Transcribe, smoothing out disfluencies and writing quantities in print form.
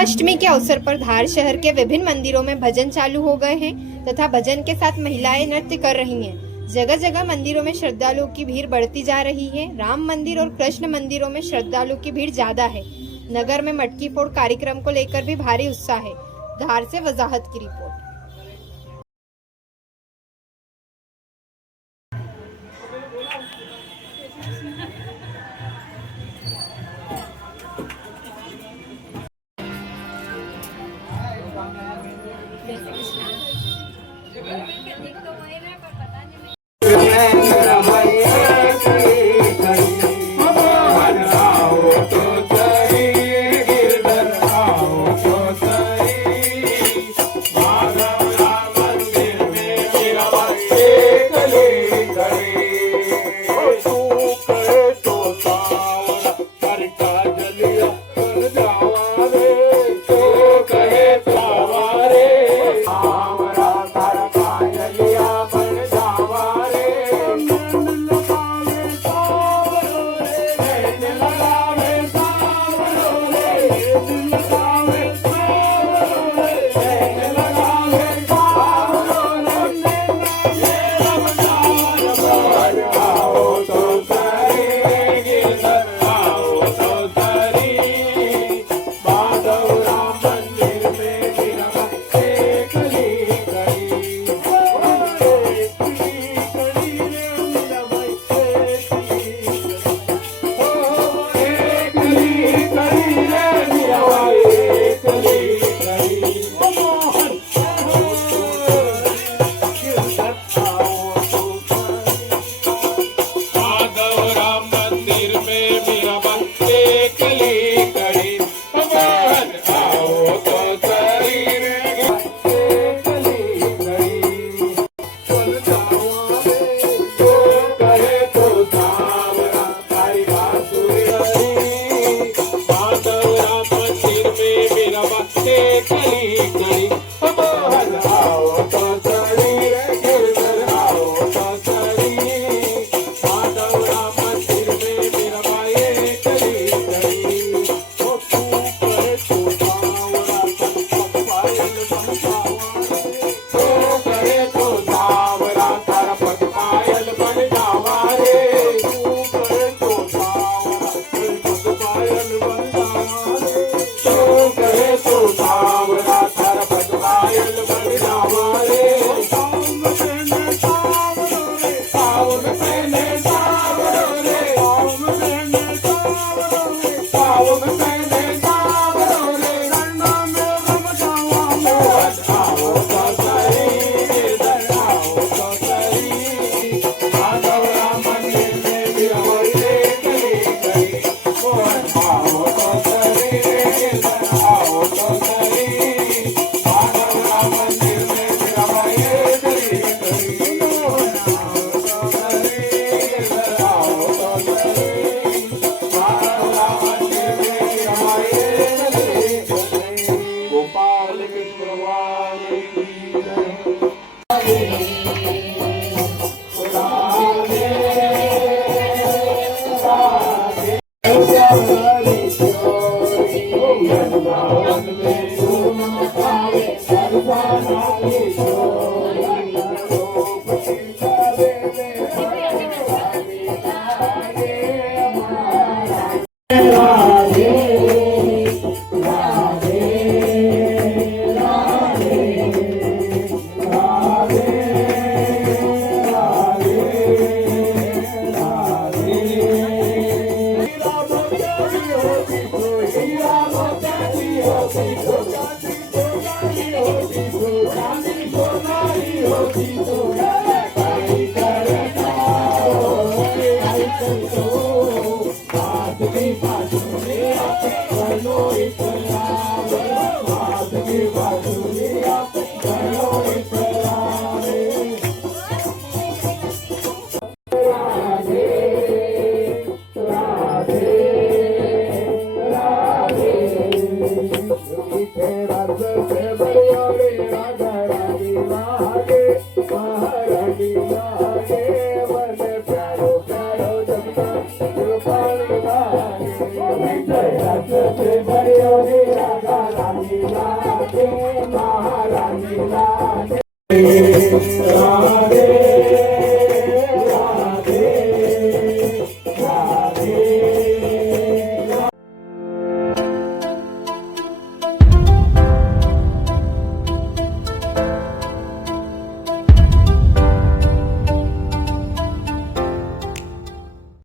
जन्माष्टमी के अवसर पर धार शहर के विभिन्न मंदिरों में भजन चालू हो गए हैं तथा भजन के साथ महिलाएं नृत्य कर रही हैं। जगह जगह मंदिरों में श्रद्धालुओं की भीड़ बढ़ती जा रही है। राम मंदिर और कृष्ण मंदिरों में श्रद्धालुओं की भीड़ ज्यादा है। नगर में मटकी फोड़ कार्यक्रम को लेकर भी भारी उत्साह है। धार से वजाहत की रिपोर्ट। कली कली मोहन आओ तो शरीर गिरधर आओ तो